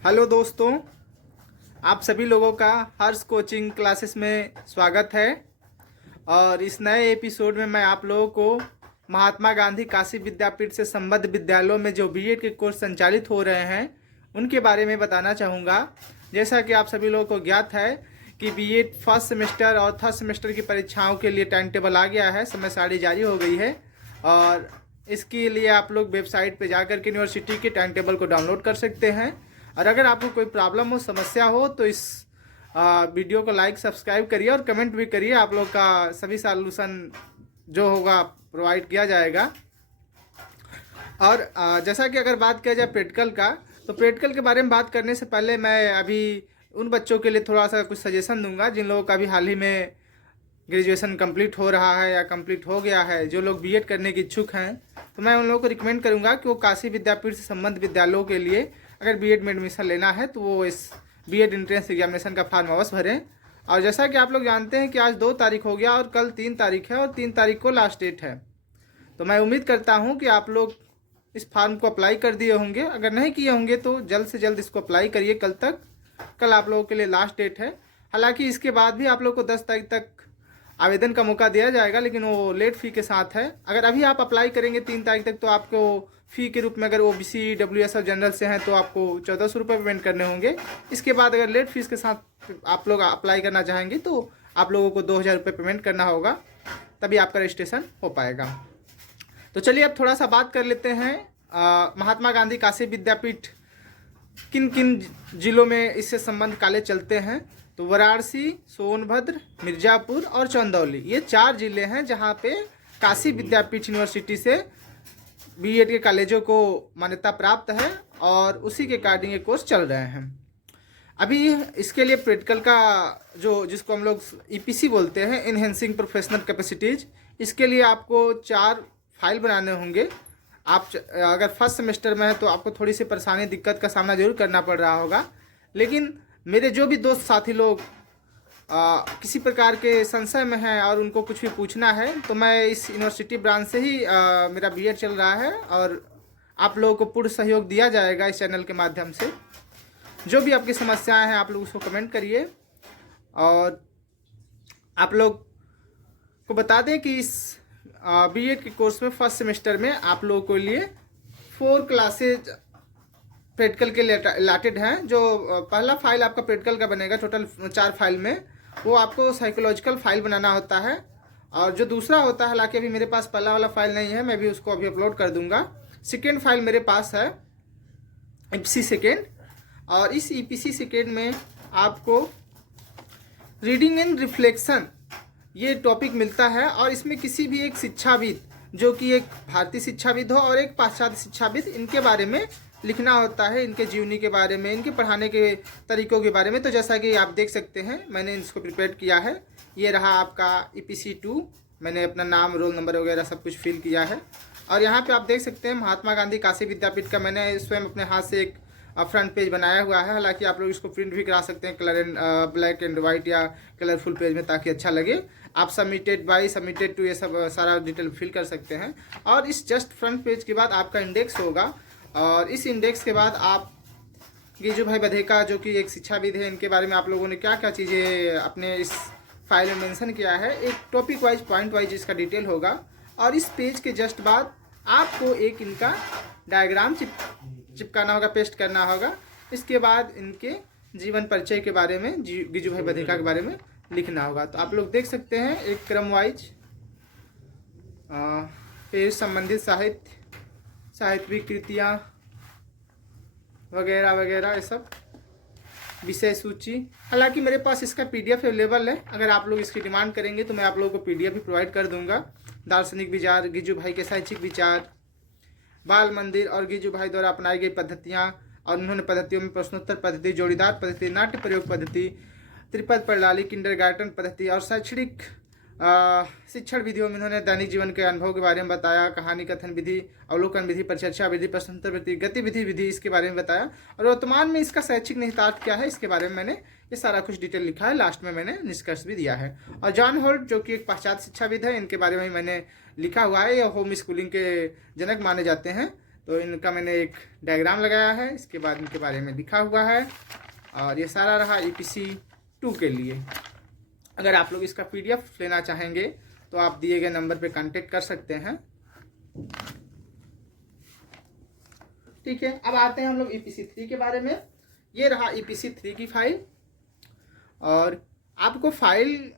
Hello दोस्तों, आप सभी लोगों का हर्ष कोचिंग क्लासेस में स्वागत है। और इस नए एपिसोड में मैं आप लोगों को महात्मा गांधी काशी विद्यापीठ से संबद्ध विद्यालयों में जो बीएड के कोर्स संचालित हो रहे हैं उनके बारे में बताना चाहूँगा। जैसा कि आप सभी लोगों को ज्ञात है कि बीएड फर्स्ट सेमेस्टर और थर्ड सेमेस्टर की परीक्षाओं के लिए टाइम टेबल आ गया है, समय सारणी जारी हो गई है। और इसके लिए आप लोग वेबसाइट पे जाकर के यूनिवर्सिटी के टाइम टेबल को डाउनलोड कर सकते हैं। और अगर आपको कोई प्रॉब्लम हो, समस्या हो, तो इस वीडियो को लाइक सब्सक्राइब करिए और कमेंट भी करिए। आप लोग का सभी सॉल्यूशन जो होगा प्रोवाइड किया जाएगा। और जैसा कि अगर बात किया जाए प्रैक्टिकल का, तो प्रैक्टिकल के बारे में बात करने से पहले मैं अभी उन बच्चों के लिए थोड़ा सा कुछ सजेशन दूंगा जिन लोगों का भी हाल ही में ग्रेजुएशन कंप्लीट हो रहा है या कंप्लीट हो गया है, जो लोग बीएड करने के इच्छुक हैं। तो मैं उन लोगों को रिकमेंड करूंगा कि वो काशी विद्यापीठ से संबद्ध विद्यालयों के लिए अगर बीएड में एडमिशन लेना है तो वो इस बीएड एंट्रेंस एग्जामिनेशन का फॉर्म अवश्य भरें। और जैसा कि आप लोग जानते हैं कि आज 2 तारीख हो गया और कल 3 तारीख है और 3 तारीख को लास्ट डेट है। तो मैं उम्मीद करता हूं कि आप लोग इस फॉर्म को अप्लाई कर दिए होंगे। अगर नहीं किए होंगे तो जल्द से जल्द इसको अप्लाई करिए कल तक। कल आप लोगों के लिए लास्ट डेट है। हालांकि इसके बाद भी आप लोग को 10 तारीख तक आवेदन का मौका दिया जाएगा, लेकिन वो लेट फ़ी के साथ है। अगर अभी आप अप्लाई करेंगे 3 तारीख तक तो आपको फ़ी के रूप में, अगर ओबीसी डब्ल्यूएस और जनरल से हैं तो आपको 1400 रुपये पेमेंट करने होंगे। इसके बाद अगर लेट फीस के साथ आप लोग अप्लाई करना चाहेंगे तो आप लोगों को 2000 रुपये पेमेंट करना होगा, तभी आपका रजिस्ट्रेशन हो पाएगा। तो चलिए अब थोड़ा सा बात कर लेते हैं महात्मा गांधी काशी विद्यापीठ किन किन जिलों में इससे संबंध कॉलेज चलते हैं। तो वाराणसी, सोनभद्र, मिर्ज़ापुर और चंदौली, ये 4 जिले हैं जहाँ पे काशी विद्यापीठ यूनिवर्सिटी से बीएड के कॉलेजों को मान्यता प्राप्त है और उसी के अकॉर्डिंग ये कोर्स चल रहे हैं। अभी इसके लिए प्रैक्टिकल का जिसको हम लोग ईपीसी बोलते हैं, इनहेंसिंग प्रोफेशनल कैपेसिटीज़, इसके लिए आपको 4 फाइल बनाने होंगे। आप अगर फर्स्ट सेमेस्टर में है तो आपको थोड़ी सी परेशानी दिक्कत का सामना जरूर करना पड़ रहा होगा, लेकिन मेरे जो भी दोस्त साथी लोग किसी प्रकार के संशय में हैं और उनको कुछ भी पूछना है तो मैं इस यूनिवर्सिटी ब्रांच से ही मेरा बीएड चल रहा है और आप लोगों को पूर्ण सहयोग दिया जाएगा इस चैनल के माध्यम से। जो भी आपकी समस्याएं हैं आप लोग उसको कमेंट करिए। और आप लोग को बता दें कि इस बीएड के कोर्स में फर्स्ट सेमेस्टर में आप लोगों के लिए 4 क्लासेज प्रैक्टिकल के लिए अलाटेड हैं। जो पहला फाइल आपका प्रैक्टिकल का बनेगा, टोटल 4 फाइल में, वो आपको साइकोलॉजिकल फाइल बनाना होता है। और जो दूसरा होता है, हालांकि अभी मेरे पास पहला वाला फाइल नहीं है, मैं भी उसको अभी अपलोड कर दूंगा। सेकेंड फाइल मेरे पास है ईपीसी सेकेंड, और इस ईपीसी सेकेंड में आपको रीडिंग एंड रिफ्लेक्शन ये टॉपिक मिलता है। और इसमें किसी भी एक शिक्षाविद, जो कि एक भारतीय शिक्षाविद हो और एक पाश्चात्य शिक्षाविद, इनके बारे में लिखना होता है, इनके जीवनी के बारे में, इनके पढ़ाने के तरीकों के बारे में। तो जैसा कि आप देख सकते हैं मैंने इसको प्रिपेयर किया है। ये रहा आपका ईपीसी 2, मैंने अपना नाम, रोल नंबर वगैरह सब कुछ फिल किया है। और यहाँ पे आप देख सकते हैं महात्मा गांधी काशी विद्यापीठ का मैंने स्वयं अपने हाथ से एक फ्रंट पेज बनाया हुआ है। हालांकि आप लोग इसको प्रिंट भी करा सकते हैं colour and black and white या कलरफुल पेज में, ताकि अच्छा लगे। आप सबमिटेड बाई, सबमिटेड टू, ये सब सारा डिटेल फिल कर सकते हैं। और इस जस्ट फ्रंट पेज के बाद आपका इंडेक्स होगा, और इस इंडेक्स के बाद आप गिजू भाई बधेका, जो कि एक शिक्षाविद है, इनके बारे में आप लोगों ने क्या क्या चीज़ें अपने इस फाइल में मेंशन किया है, एक टॉपिक वाइज, पॉइंट वाइज इसका डिटेल होगा। और इस पेज के जस्ट बाद आपको एक इनका डायग्राम चिपकाना होगा, पेस्ट करना होगा। इसके बाद इनके जीवन परिचय के बारे में, गिजू भाई बधेका के बारे में लिखना होगा। तो आप लोग देख सकते हैं एक क्रम वाइज पेज संबंधित साहित्यिक कृतियाँ वगैरह वगैरह, ये सब विषय सूची। हालांकि मेरे पास इसका पीडीएफ अवेलेबल है, अगर आप लोग इसकी डिमांड करेंगे तो मैं आप लोगों को पीडीएफ भी प्रोवाइड कर दूंगा। दार्शनिक विचार, गिजू भाई के शैक्षिक विचार, बाल मंदिर और गिजू भाई द्वारा अपनाई गई पद्धतियाँ, और उन्होंने पद्धतियों में प्रश्नोत्तर पद्धति, जोड़ीदार पद्धति, नाट्य प्रयोग पद्धति, त्रिपद प्रणाली, किंडरगार्टन पद्धति और शैक्षणिक शिक्षण विधियों में उन्होंने दैनिक जीवन के अनुभव के बारे में बताया। कहानी कथन विधि, अवलोकन विधि, परिचर्चा विधि, प्रश्नोत्तर विधि, गतिविधि विधि, इसके बारे में बताया। और वर्तमान में इसका शैक्षिक निहितार्थ क्या है, इसके बारे में मैंने ये सारा कुछ डिटेल लिखा है। लास्ट में मैंने निष्कर्ष भी दिया है। और जॉन होल्ट, जो कि एक पाश्चात्य शिक्षाविद है, इनके बारे में मैंने लिखा हुआ है। ये होम स्कूलिंग के जनक माने जाते हैं। तो इनका मैंने एक डायग्राम लगाया है, इसके बाद इनके बारे में लिखा हुआ है, और ये सारा रहा EPC 2 के लिए। अगर आप लोग इसका PDF लेना चाहेंगे तो आप दिए गए नंबर पे कांटेक्ट कर सकते हैं। ठीक है, अब आते हैं हम लोग EPC 3 के बारे में। ये रहा EPC 3 की फाइल, और आपको फाइल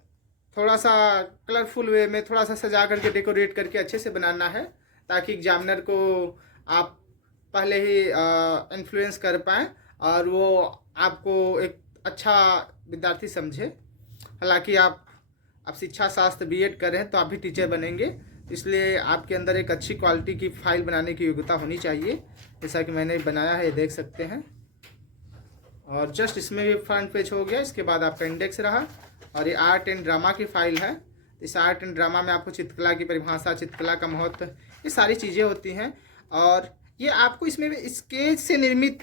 थोड़ा सा कलरफुल वे में थोड़ा सा सजा करके डेकोरेट करके अच्छे से बनाना है, ताकि एग्जामिनर को आप पहले ही इन्फ्लुएंस कर पाएँ और वो आपको एक अच्छा विद्यार्थी समझे। हालांकि आप शिक्षा शास्त्र B.Ed कर रहे हैं तो आप भी टीचर बनेंगे, इसलिए आपके अंदर एक अच्छी क्वालिटी की फाइल बनाने की योग्यता होनी चाहिए, जैसा कि मैंने बनाया है, देख सकते हैं। और जस्ट इसमें भी फ्रंट पेज हो गया। इसके बाद आपका इंडेक्स रहा, और ये आर्ट एंड ड्रामा की फाइल है। इस आर्ट एंड ड्रामा में आपको चित्रकला की परिभाषा, चित्रकला का महत्व, ये सारी चीज़ें होती हैं। और ये आपको इसमें स्केच से निर्मित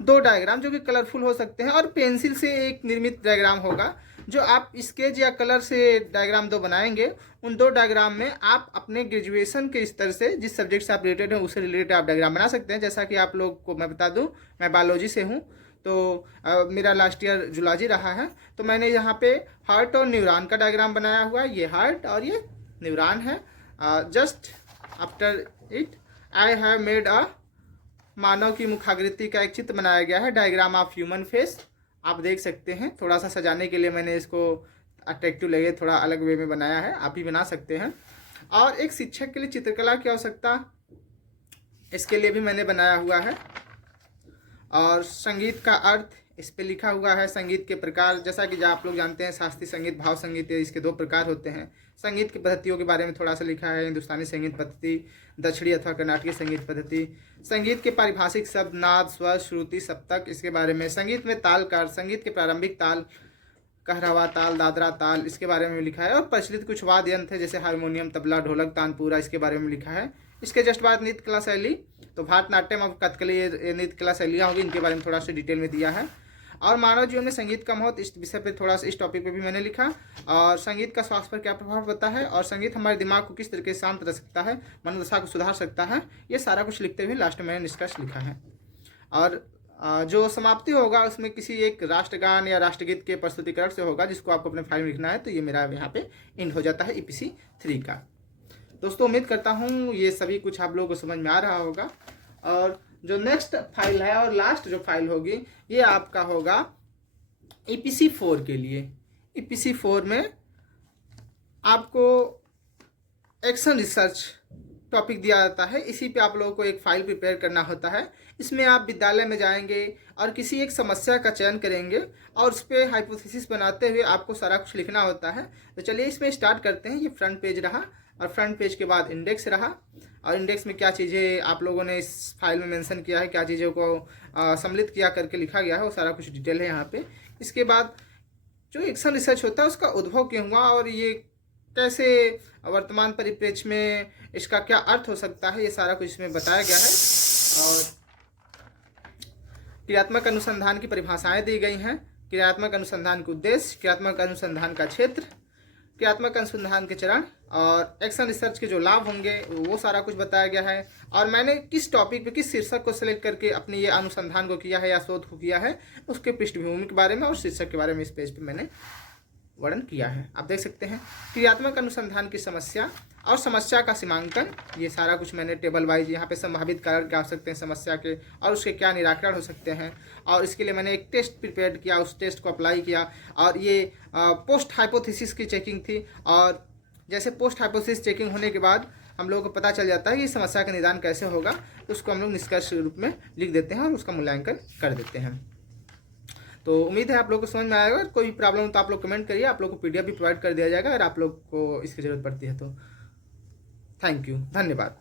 2 डायग्राम जो कि कलरफुल हो सकते हैं, और पेंसिल से एक निर्मित डायग्राम होगा। जो आप स्केच या कलर से डायग्राम 2 बनाएंगे, उन 2 डायग्राम में आप अपने ग्रेजुएशन के स्तर से, जिस सब्जेक्ट से आप रिलेटेड हैं उससे रिलेटेड आप डायग्राम बना सकते हैं। जैसा कि आप लोग को मैं बता दूं, मैं बायोलॉजी से हूं, तो मेरा लास्ट ईयर जूलॉजी रहा है, तो मैंने यहाँ पे हार्ट और न्यूरॉन का डायग्राम बनाया हुआ है। ये हार्ट और ये न्यूरॉन है। Just after it I have made a मानव की मुखाकृति का एक चित्र बनाया गया है, डायग्राम ऑफ ह्यूमन फेस। आप देख सकते हैं, थोड़ा सा सजाने के लिए मैंने इसको अट्रैक्टिव लगे, थोड़ा अलग वे में बनाया है, आप भी बना सकते हैं। और एक शिक्षक के लिए चित्रकला की आवश्यकता, इसके लिए भी मैंने बनाया हुआ है। और संगीत का अर्थ इस पे लिखा हुआ है। संगीत के प्रकार, जैसा कि आप लोग जानते हैं, शास्त्रीय संगीत, भाव संगीत, इसके 2 प्रकार होते हैं। संगीत की पद्धतियों के बारे में थोड़ा सा लिखा है, हिंदुस्तानी संगीत पद्धति, दक्षिणी अथवा कर्नाटकीय संगीत पद्धति। संगीत के पारिभाषिक शब्द, नाद, स्वर, श्रुति, सप्तक, इसके बारे में। संगीत में ताल का, संगीत के प्रारंभिक ताल, कहरवा ताल, दादरा ताल, इसके बारे में लिखा है। और प्रचलित कुछ वाद्य यंत्र है, जैसे हारमोनियम, तबला, ढोलक, तानपुरा, इसके बारे में लिखा है। इसके जस्ट बाद नृत्य कला शैली, तो भारतनाट्यम और कथकली, ये नृत्य कला शैलियाँ होगी, इनके बारे में थोड़ा सा डिटेल में दिया है। और मानव जीवन में संगीत का महत्व, इस विषय पे थोड़ा सा, इस टॉपिक पे भी मैंने लिखा। और संगीत का स्वास्थ्य पर क्या प्रभाव पड़ता है, और संगीत हमारे दिमाग को किस तरीके से शांत रख सकता है, मनोदशा को सुधार सकता है, ये सारा कुछ लिखते हुए लास्ट में मैंने निष्कर्ष लिखा है। और जो समाप्ति होगा उसमें किसी एक राष्ट्रगान या राष्ट्रगीत के प्रस्तुतिकरण से होगा, जिसको आपको अपने फाइल में लिखना है। तो ये मेरा यहाँ पे एंड हो जाता है EPC 3 का। दोस्तों उम्मीद करता हूँ ये सभी कुछ आप लोगों को समझ में आ रहा होगा। और जो नेक्स्ट फाइल है और लास्ट जो फाइल होगी, ये आपका होगा EPC 4 के लिए। EPC 4 में आपको एक्शन रिसर्च टॉपिक दिया जाता है। इसी पे आप लोगों को एक फाइल प्रिपेयर करना होता है। इसमें आप विद्यालय में जाएंगे और किसी एक समस्या का चयन करेंगे और उस पर हाइपोथेसिस बनाते हुए आपको सारा कुछ लिखना होता है। तो चलिए इसमें स्टार्ट करते हैं। ये फ्रंट पेज रहा, और फ्रंट पेज के बाद इंडेक्स रहा, और इंडेक्स में क्या चीज़ें आप लोगों ने इस फाइल में मेंशन किया है, क्या चीज़ों को सम्मिलित किया करके लिखा गया है, वो सारा कुछ डिटेल है यहाँ पे। इसके बाद जो एक्शन रिसर्च होता है उसका उद्भव क्यों हुआ और ये कैसे वर्तमान परिप्रेक्ष्य में इसका क्या अर्थ हो सकता है, ये सारा कुछ इसमें बताया गया है। और क्रियात्मक अनुसंधान की परिभाषाएं दी गई हैं। क्रियात्मक अनुसंधान का उद्देश्य, क्रियात्मक अनुसंधान का क्षेत्र, क्रियात्मक अनुसंधान के चरण और एक्शन रिसर्च के जो लाभ होंगे वो सारा कुछ बताया गया है। और मैंने किस टॉपिक पे, किस शीर्षक को सिलेक्ट करके अपने ये अनुसंधान को किया है या शोध को किया है, उसके पृष्ठभूमि के बारे में और शीर्षक के बारे में इस पेज पे मैंने वर्णन किया है। आप देख सकते हैं क्रियात्मक अनुसंधान की समस्या और समस्या का सीमांकन, ये सारा कुछ मैंने टेबल वाइज यहाँ पे संभावित कारण क्या हो सकते हैं समस्या के और उसके क्या निराकरण हो सकते हैं। और इसके लिए मैंने एक टेस्ट प्रिपेयर किया, उस टेस्ट को अप्लाई किया। और ये पोस्ट हाइपोथेसिस की चेकिंग थी। और जैसे पोस्ट हाइपोथेसिस चेकिंग होने के बाद हम लोगों को पता चल जाता है कि समस्या का निदान कैसे होगा, तो उसको हम लोग निष्कर्ष रूप में लिख देते हैं और उसका मूल्यांकन कर देते हैं। तो उम्मीद है आप लोग को समझ में आएगा। कोई प्रॉब्लम हो तो आप लोग कमेंट करिए, आप लोग को PDF भी प्रोवाइड कर दिया जाएगा अगर आप लोग को इसकी ज़रूरत पड़ती है तो। थैंक यू, धन्यवाद।